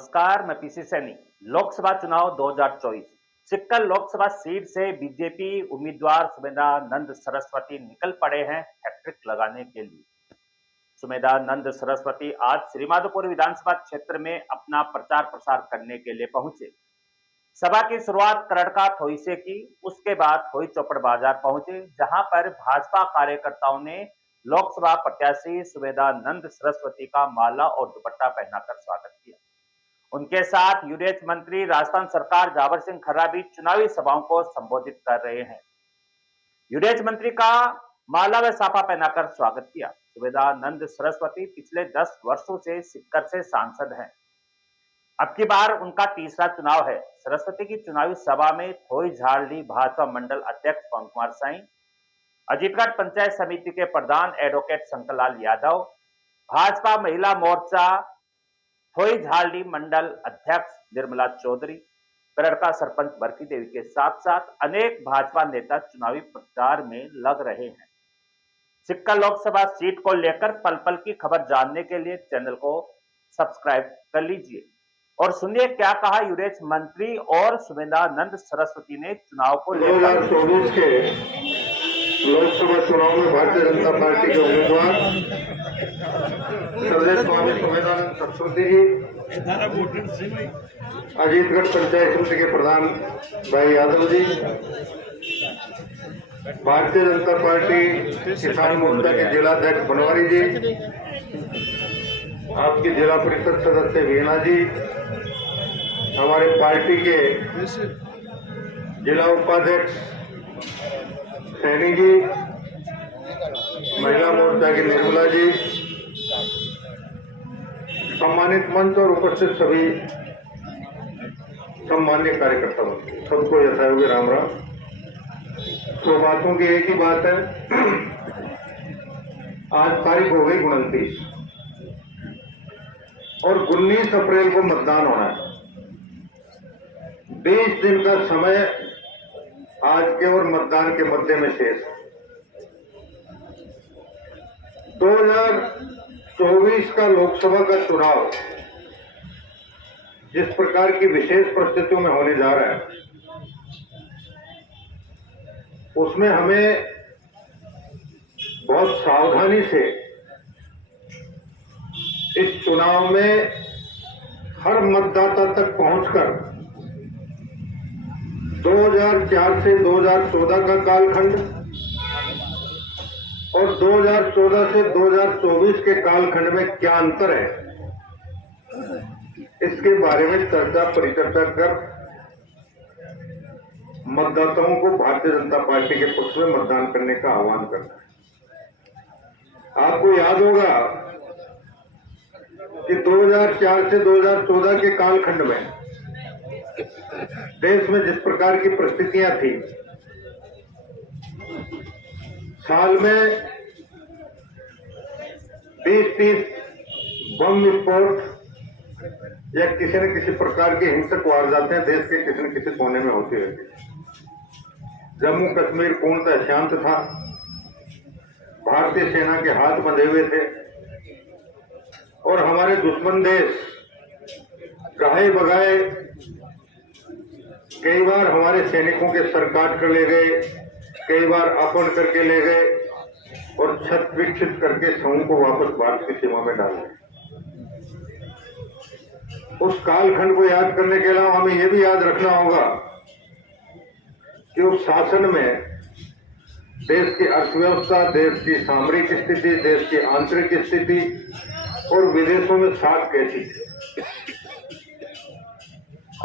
नमस्कार, मैं पीसी सैनी। लोकसभा चुनाव 2024 सिक्कर लोकसभा सीट से बीजेपी उम्मीदवार सुमेधानंद सरस्वती निकल पड़े हैं हैट्रिक लगाने के लिए। सुमेधानंद सरस्वती आज श्रीमाधोपुर विधानसभा क्षेत्र में अपना प्रचार प्रसार करने के लिए पहुंचे। सभा की शुरुआत करड़का थोई से की, उसके बाद थोई चौपड़ बाजार पहुंचे, जहां पर भाजपा कार्यकर्ताओं ने लोकसभा प्रत्याशी सुमेधानंद सरस्वती का माला और दुपट्टा पहनाकर स्वागत किया। उनके साथ यूडीएच मंत्री राजस्थान सरकार जाबर सिंह खर्रा भी चुनावी सभाओं को संबोधित कर रहे हैं। यूडीएच मंत्री का माला व साफा पहनाकर स्वागत किया। सुमेधानंद सरस्वती पिछले 10 वर्षों से सिक्कर से सांसद हैं। अब की बार उनका तीसरा चुनाव है। सरस्वती की चुनावी सभा में थोई झाड़ली भाजपा मंडल अध्यक्ष पवन कुमार साई, अजीतगढ़ पंचायत समिति के प्रधान एडवोकेट शंकरलाल यादव, भाजपा महिला मोर्चा थोई झाड़ली मंडल अध्यक्ष निर्मला चौधरी, करड़का सरपंच बरकी देवी के साथ साथ अनेक भाजपा नेता चुनावी प्रचार में लग रहे हैं। सिक्कर लोकसभा सीट को लेकर पल पल की खबर जानने के लिए चैनल को सब्सक्राइब कर लीजिए और सुनिए क्या कहा यूडीएच मंत्री और सुमेधानंद सरस्वती ने चुनाव को लेकर। 2024 के लोकसभा चुनाव में भारतीय जनता पार्टी के उम्मीदवार श्रद्धेय स्वामी सुमेधानंद सरस्वती जी, अजीतगढ़ पंचायत समिति के प्रधान भाई यादव जी, भारतीय जनता पार्टी किसान मोर्चा के जिलाध्यक्ष बनवारी जी, आपकी जिला परिषद सदस्य वीणा जी, हमारे पार्टी के जिला उपाध्यक्ष सैनी जी, महिला मोर्चा की निर्मला जी, सम्मानित मंच और उपस्थित सभी सम्मान्य कार्यकर्ता सबको यथायोग्य राम राम। तो बातों की एक ही बात है, आज तारीख हो गई 29 और 19 अप्रैल को मतदान होना है। 20 दिन का समय आज के और मतदान के मध्य में शेष है। 2024 का लोकसभा का चुनाव जिस प्रकार की विशेष परिस्थितियों में होने जा रहा है, उसमें हमें बहुत सावधानी से इस चुनाव में हर मतदाता तक पहुंचकर 2004 से 2014 का कालखंड और 2014 से 2024 के कालखंड में क्या अंतर है, इसके बारे में चर्चा परिचर्चा कर मतदाताओं को भारतीय जनता पार्टी के पक्ष में मतदान करने का आह्वान करना है। आपको याद होगा कि 2004 से 2014 के कालखंड में देश में जिस प्रकार की परिस्थितियां थी, साल में 20-30 बम विस्फोट या किसी न किसी प्रकार की हिंसक वारदातें देश के किसी न किसी कोने में होती रहती। जम्मू कश्मीर पूर्णतः शांत था, भारतीय सेना के हाथ बंधे हुए थे और हमारे दुश्मन देश गाहे बगाए कई बार हमारे सैनिकों के सर काट कर ले गए, कई बार अपहरण करके ले गए और छत विक्षित करके समूह को वापस भारत की सीमा में डाल गए। उस कालखंड को याद करने के अलावा हमें यह भी याद रखना होगा कि उस शासन में देश की अर्थव्यवस्था, देश की सामरिक स्थिति, देश की आंतरिक स्थिति और विदेशों में साख कैसी थी।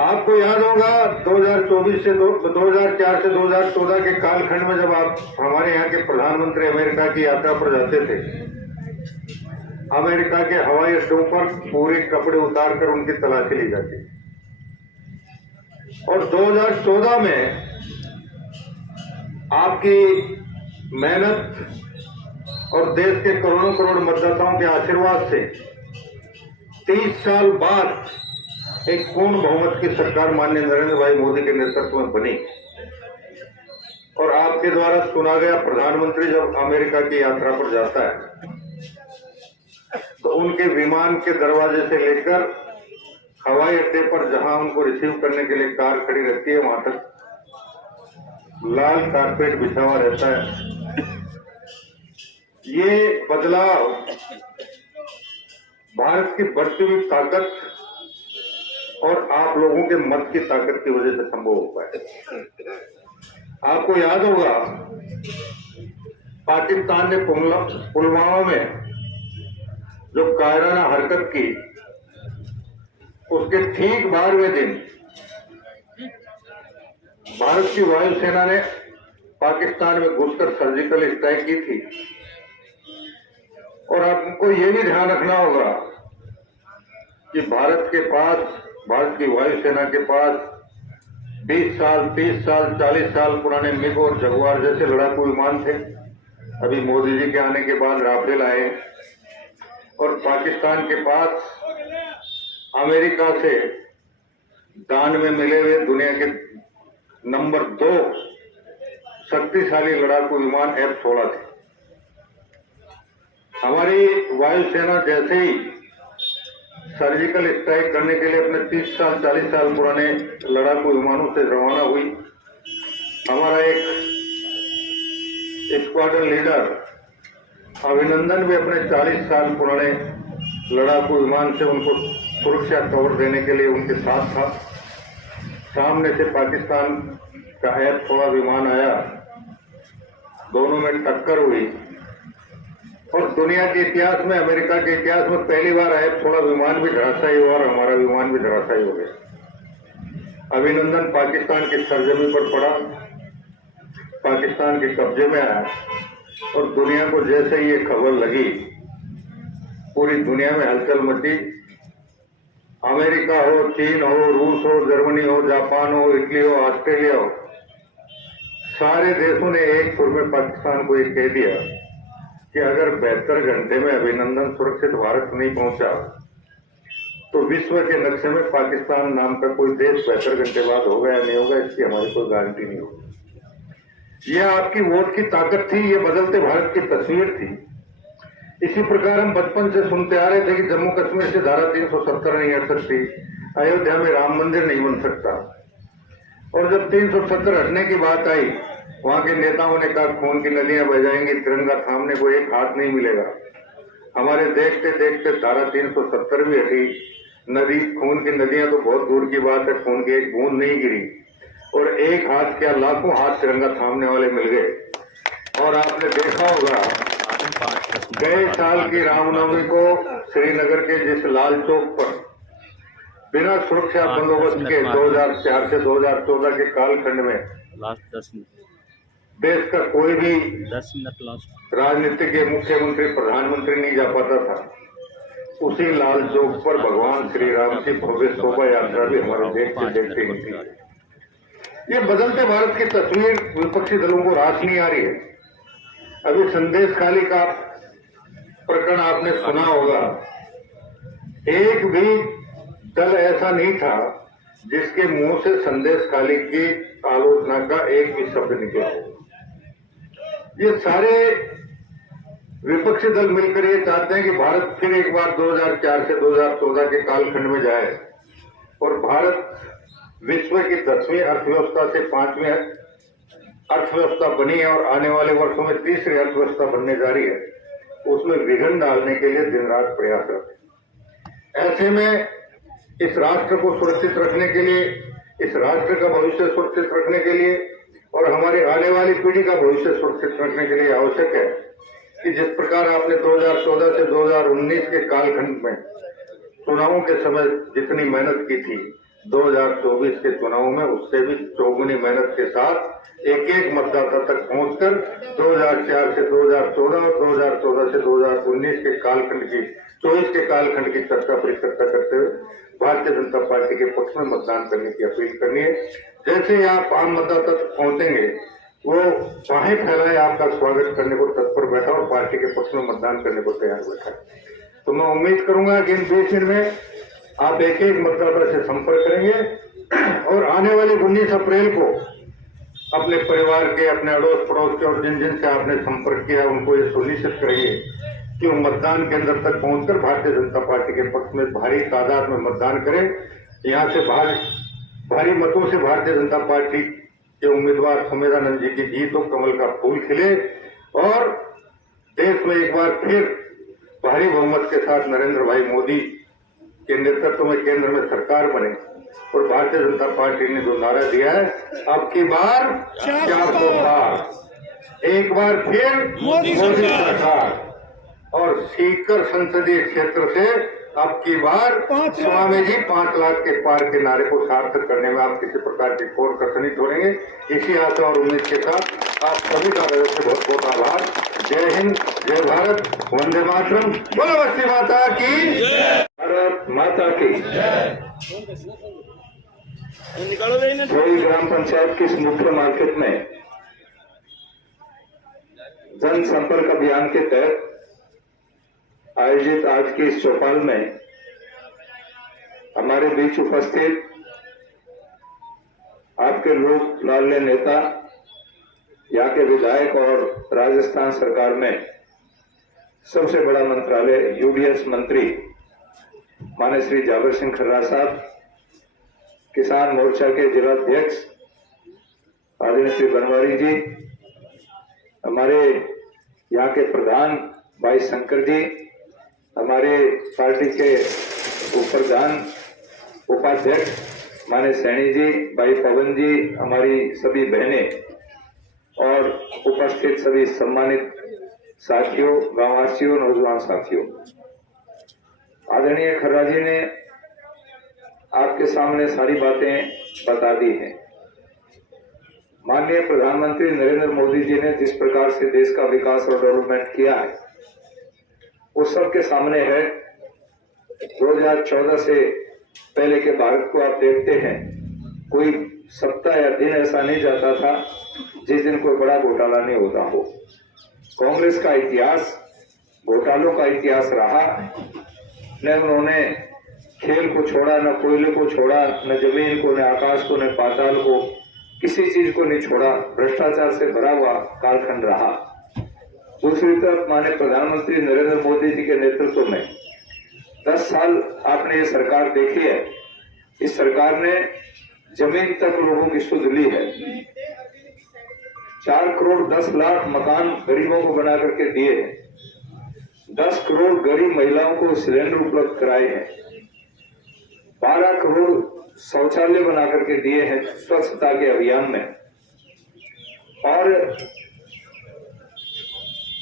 आपको याद होगा 2024 से 2004 से 2014 के कालखंड में जब आप हमारे यहाँ के प्रधानमंत्री अमेरिका की यात्रा पर जाते थे, अमेरिका के हवाई अड्डों पर पूरे कपड़े उतार कर उनकी तलाशी ली जाती। और 2014 में आपकी मेहनत और देश के करोड़ों करोड़ मतदाताओं के आशीर्वाद से 30 साल बाद एक पूर्ण बहुमत की सरकार माननीय नरेंद्र भाई मोदी के नेतृत्व में बनी और आपके द्वारा चुना गया प्रधानमंत्री जब अमेरिका की यात्रा पर जाता है तो उनके विमान के दरवाजे से लेकर हवाई अड्डे पर जहां उनको रिसीव करने के लिए कार खड़ी रहती है, वहां तक लाल कारपेट बिछा हुआ रहता है। ये बदलाव भारत की बढ़ती हुई ताकत और आप लोगों के मत की ताकत की वजह से संभव हो पाया। आपको याद होगा, पाकिस्तान ने पुलवामा में जो कायराना हरकत की, उसके ठीक 12वें दिन भारत की वायुसेना ने पाकिस्तान में घुसकर सर्जिकल स्ट्राइक की थी। और आपको ये भी ध्यान रखना होगा कि भारत की वायुसेना के पास 20 साल, 30 साल, 40 साल पुराने मिग और जगुआर जैसे लड़ाकू विमान थे। अभी मोदी जी के आने के बाद राफेल आए, और पाकिस्तान के पास अमेरिका से दान में मिले हुए दुनिया के नंबर 2 शक्तिशाली लड़ाकू विमान F-16 थे। हमारी वायुसेना जैसे ही सर्जिकल स्ट्राइक करने के लिए अपने 30 साल, 40 साल पुराने लड़ाकू विमानों से रवाना हुई, हमारा एक स्क्वाड्रन लीडर अभिनंदन भी अपने 40 साल पुराने लड़ाकू विमान से उनको सुरक्षा कवर देने के लिए उनके साथ था। सामने से पाकिस्तान का F-16 विमान आया, दोनों में टक्कर हुई, और दुनिया के इतिहास में, अमेरिका के इतिहास में पहली बार F-16 विमान भी धराशायी हुआ और हमारा विमान भी धराशायी हो गया। अभिनंदन पाकिस्तान की सरजमी पर पड़ा, पाकिस्तान के कब्जे में आया, और दुनिया को जैसे ही ये खबर लगी, पूरी दुनिया में हलचल मची। अमेरिका हो, चीन हो, रूस हो, जर्मनी हो, जापान हो, इटली हो, ऑस्ट्रेलिया हो, सारे देशों ने एक सुर में पाकिस्तान को ये कह दिया कि अगर 72 घंटे में अभिनंदन सुरक्षित भारत नहीं पहुंचा तो विश्व के नक्शे में पाकिस्तान नाम का कोई देश 72 घंटे बाद होगा या नहीं होगा, इसकी हमारी कोई गारंटी नहीं होगी। यह आपकी वोट की ताकत थी, ये बदलते भारत की तस्वीर थी। इसी प्रकार हम बचपन से सुनते आ रहे थे कि जम्मू कश्मीर से धारा 370 नहीं हट सकती, अयोध्या में राम मंदिर नहीं बन सकता, और जब 370 हटने की बात आई, वहां के नेताओं ने कहा खून की नदियां बह जाएंगी, तिरंगा थामने को एक हाथ नहीं मिलेगा। हमारे देखते देखते धारा 370 भी हटी, नदी, खून की नदियां तो बहुत दूर की बात है, खून की एक बूंद नहीं गिरी, और एक हाथ क्या लाखों हाथ तिरंगा थामने वाले मिल गए। और आपने देखा होगा, गए साल की रामनवमी को श्रीनगर के जिस लाल चौक पर बिना सुरक्षा बंदोबस्त के 2004 से 2014 के कालखंड में देश का कोई भी 10 मिनट राजनीतिक मुख्यमंत्री, प्रधानमंत्री नहीं जा पाता था, उसी लाल चौक पर भगवान श्री राम की भव्य शोभा यात्रा भी हमारे देखते देखते ही थी। ये बदलते भारत की तस्वीर विपक्षी दलों को रास नहीं आ रही है। अभी संदेश खाली का प्रकरण आपने सुना होगा, एक भी दल ऐसा नहीं था जिसके मुंह से संदेश खाली की आलोचना का एक भी शब्द निकला हो। ये सारे विपक्षी दल मिलकर ये चाहते हैं कि भारत फिर एक बार 2004 से 2014 के कालखंड में जाए, और भारत विश्व की 10वीं अर्थव्यवस्था से 5वीं अर्थव्यवस्था बनी है, और आने वाले वर्षों में 3री अर्थव्यवस्था बनने जा रही है। उसमें विघ्न डालने के लिए दिन रात प्रयास करते हैं। ऐसे में इस राष्ट्र को सुरक्षित रखने के लिए, इस राष्ट्र का भविष्य सुरक्षित रखने के लिए, और हमारी आने वाली पीढ़ी का भविष्य सुरक्षित रखने के लिए आवश्यक है कि जिस प्रकार आपने 2014 से 2019 के कालखंड में चुनावों के समय जितनी मेहनत की थी, 2024 के चुनाव में उससे भी चौगुनी मेहनत के साथ एक एक मतदाता तक पहुंचकर 2004 से 2014 और 2014 से 2019 के कालखंड की 24 के कालखंड की चर्चा परिचर्चा करते हुए भारतीय जनता पार्टी के पक्ष में मतदान करने की अपील करनी है। जैसे ही आप आम मतदाता तक पहुंचेंगे, वो बाहें फैलाए आपका स्वागत करने को तत्पर बैठा और पार्टी के पक्ष में मतदान करने को तैयार बैठा है। तो मैं उम्मीद करूंगा कि इन 20 दिन में आप एक एक मतदाता से संपर्क करेंगे और आने वाली 19 अप्रैल को अपने परिवार के, अपने अड़ोस पड़ोस के और जिन जिन से आपने संपर्क किया उनको ये सुनिश्चित करेंगे कि वो मतदान केंद्र तक पहुंचकर भारतीय जनता पार्टी के पक्ष में भारी तादाद में मतदान करें। यहाँ से भारी मतों से भारतीय जनता पार्टी के उम्मीदवार सुमेधानंद जी की जीत हो, कमल का फूल खिले और देश में एक बार फिर भारी बहुमत के साथ नरेंद्र भाई मोदी के नेतृत्व में केंद्र में सरकार बने। और भारतीय जनता पार्टी ने जो नारा दिया है, अब की बार 400 पार, एक बार फिर मोदी सरकार। और सीकर संसदीय क्षेत्र से अब की बार स्वामी जी 5 लाख के पार के नारे को सार्थक करने में आप किसी प्रकार की कोर कसर नहीं छोड़ेंगे। इसी आशा और उम्मीद के साथ आप सभी का हृदय से बहुत बहुत आभार। जय हिंद, जय भारत, वंदे मातरम, बोलो बस्ती माता की, भारत माता की। कोई ग्राम पंचायत की इस मुख्य मार्केट में जनसंपर्क अभियान के तहत आयोजित आज की इस चौपाल में हमारे बीच उपस्थित आपके लोक लाडले नेता, यहाँ के विधायक और राजस्थान सरकार में सबसे बड़ा मंत्रालय यूडीएस मंत्री माननीय श्री जावर सिंह खर्रा साहब, किसान मोर्चा के जिलाध्यक्ष आदरणीय श्री बनवारी जी, हमारे यहाँ के प्रधान भाई शंकर जी, हमारे पार्टी के उपाध्यक्ष माने सैनी जी, भाई पवन जी, हमारी सभी बहनें और उपस्थित सभी सम्मानित साथियों, गांववासियों, नौजवान साथियों, आदरणीय खर्रा जी ने आपके सामने सारी बातें बता दी हैं। माननीय प्रधानमंत्री नरेंद्र मोदी जी ने जिस प्रकार से देश का विकास और डेवलपमेंट किया है, वो सबके सामने है। 2014 से पहले के भारत को आप देखते हैं, कोई सप्ताह या दिन ऐसा नहीं जाता था जिस दिन कोई बड़ा घोटाला नहीं होता हो। कांग्रेस का इतिहास घोटालों का इतिहास रहा। न उन्होंने खेल को छोड़ा, न कोयले को छोड़ा, न जमीन को, न आकाश को, न पाताल को, किसी चीज को नहीं छोड़ा। भ्रष्टाचार से भरा हुआ कालखंड रहा। दूसरी तरफ माननीय प्रधानमंत्री नरेंद्र मोदी जी के नेतृत्व में 10 साल आपने ये सरकार देखी है। इस सरकार ने जमीन तक लोगों की सुध ली है। 4 करोड़ 10 लाख मकान गरीबों को बना करके दिए हैं। 10 करोड़ गरीब महिलाओं को सिलेंडर उपलब्ध कराए हैं। 12 करोड़ शौचालय बना करके दिए हैं स्वच्छता के अभियान में। और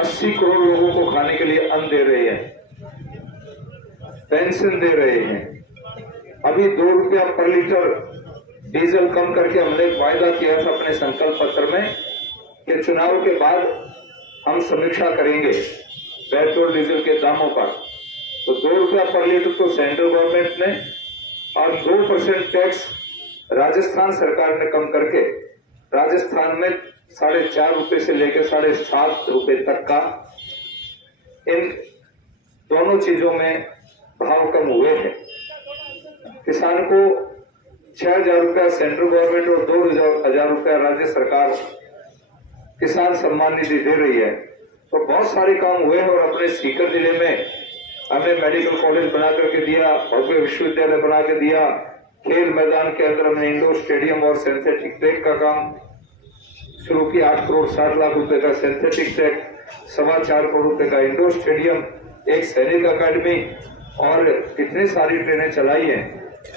80 करोड़ लोगों को खाने के लिए अन्न दे रहे हैं, पेंशन दे रहे हैं। अभी 2 रुपया पर लीटर डीजल कम करके हमने वायदा किया था अपने संकल्प पत्र में कि चुनाव के बाद हम समीक्षा करेंगे पेट्रोल डीजल के दामों पर। तो 2 रुपया पर लीटर तो सेंट्रल गवर्नमेंट ने और 2% टैक्स राजस्थान सरकार ने कम करके राजस्थान में 4.5 रुपए से लेकर 7.5 रुपए तक का इन दोनों चीजों में भाव कम हुए हैं। किसान को 6,000 रुपया सेंट्रल गवर्नमेंट और 2,000 रुपया राज्य सरकार किसान सम्मान निधि दे रही है। तो बहुत सारे काम हुए हैं। और अपने सीकर जिले में हमने मेडिकल कॉलेज बना करके दिया, भव्य विश्वविद्यालय बना के दिया। खेल मैदान के अंदर हमने इंडोर स्टेडियम और सिंथेटिक ट्रैक का काम शुरू किया। 8 करोड़ 60 लाख रुपए का सिंथेटिक ट्रैक, 4.25 करोड़ रुपए का इंडोर स्टेडियम, एक सैनिक अकादमी और कितनी सारी ट्रेनें चलाई हैं।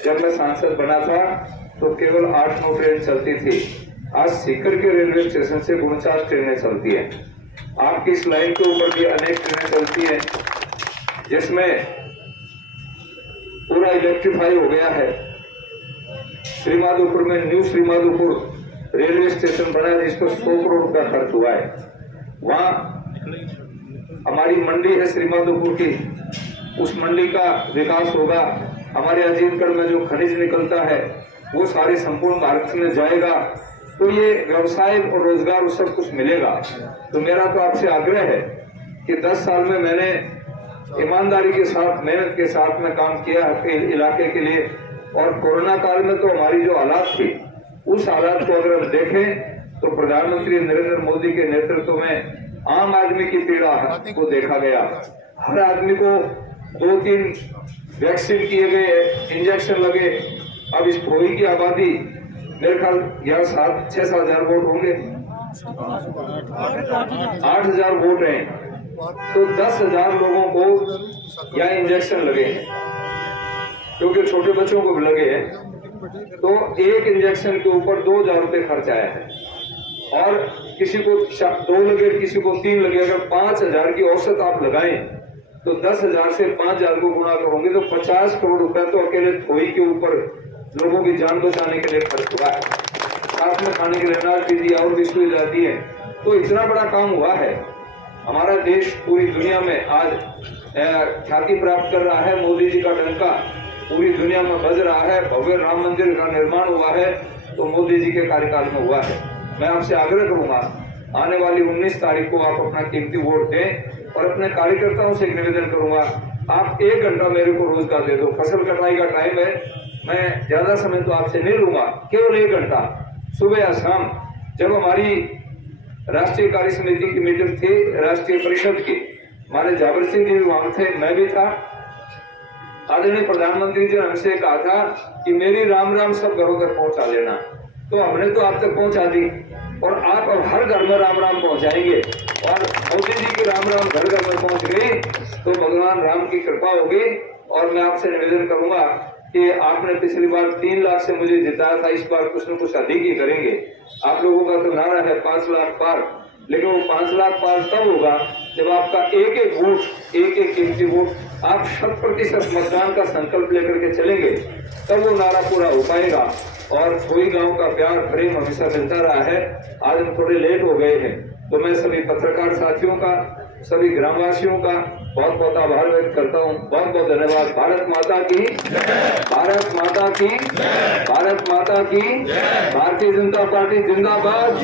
जब मैं सांसद बना था तो केवल 8-9 ट्रेन चलती थी। आज सीकर के रेलवे स्टेशन से 49 ट्रेनें चलती हैं। आपकी इस लाइन के ऊपर भी अनेक ट्रेनें चलती हैं, जिसमें पूरा इलेक्ट्रीफाई हो गया है। श्रीमाधोपुर में न्यू श्रीमाधोपुर रेलवे स्टेशन बना है, जिसको 100 करोड़ रुपया खर्च हुआ है। वहां हमारी मंडी है श्रीमाधोपुर की, उस मंडी का विकास होगा। हमारे अजीतगढ़ में जो खनिज निकलता है वो सारे संपूर्ण भारत में जाएगा। तो ये व्यवसाय और रोजगार सब कुछ मिलेगा। तो मेरा तो आपसे आग्रह है कि 10 साल में मैंने ईमानदारी के साथ, मेहनत के साथ में काम किया है इलाके के लिए। और कोरोना काल में तो हमारी जो हालात थी, उस हालात को अगर हम देखें तो प्रधानमंत्री नरेंद्र मोदी के नेतृत्व में आम आदमी की पीड़ा को देखा गया। हर आदमी को 2-3 वैक्सीन किए गए, इंजेक्शन लगे। अब इस भोई की आबादी मेरे ख्याल यहाँ 6-7 हजार वोट होंगे, 8,000 वोट हैं, तो 10,000 लोगों को यहाँ इंजेक्शन लगे हैं, क्योंकि छोटे बच्चों को भी लगे हैं। तो एक इंजेक्शन के ऊपर 2,000 रुपये खर्च आया है, और किसी को 2 लगे, किसी को 3 लगे। अगर 5,000 की औसत आप लगाएं तो 10,000 से 5,000 को गुणा करोगे तो 50 करोड़ रुपए तो अकेले थोड़ी के ऊपर लोगों की जान बचाने के लिए खर्च हुआ है। साथ में खाने के लिए अनाज भी दिया और भी सुई जाती है। तो इतना बड़ा काम हुआ है। हमारा देश पूरी दुनिया में आज ख्याति प्राप्त कर रहा है। मोदी जी का डंका पूरी दुनिया में बज रहा है। भव्य राम मंदिर का निर्माण हुआ है तो मोदी जी के कार्यकाल में हुआ है। मैं आपसे आग्रह करूंगा, आने वाली 19 तारीख को आप अपना कीमती वोट दें, और अपने कार्यकर्ताओं से एक निवेदन करूंगा, आप 1 घंटा मेरे को रोज का दे दो। फसल कटाई का टाइम है, मैं ज्यादा समय तो आपसे नहीं लूंगा, केवल 1 घंटा सुबह या शाम। जब हमारी राष्ट्रीय कार्य समिति की मीटिंग थी, राष्ट्रीय परिषद की, हमारे जाबर सिंह जी भी वहां थे, मैं भी था। आदरणीय प्रधानमंत्री जी ने हमसे कहा था कि मेरी राम राम सब घरों तक पहुंचा देना, तो हमने तो आप तक पहुंचा दी, और आप अब हर घर में राम राम पहुंचाएंगे। और मोदी जी की राम राम घर घर में पहुंच गई तो भगवान राम की कृपा होगी। और मैं आपसे निवेदन करूंगा कि आपने पिछली बार 3 लाख से मुझे जिताया था, इस बार कुछ न कुछ अधिक ही करेंगे। आप लोगों का तो नारा है 5 लाख पार, लेकिन वो 5 लाख पार तब होगा जब आपका एक-एक वोट, एक-एक कीमती वोट आप 100% मतदान का संकल्प लेकर के चलेंगे, तब वो नारा पूरा हो पाएगा। और कोई गांव का प्यार प्रेम हमेशा मिलता रहा है। आज हम थोड़े लेट हो गए हैं, तो मैं सभी पत्रकार साथियों का, सभी ग्रामवासियों का बहुत बहुत आभार व्यक्त करता हूं। बहुत बहुत धन्यवाद। भारत माता की, भारत माता की, भारत माता की, भारतीय जनता पार्टी जिंदाबाद।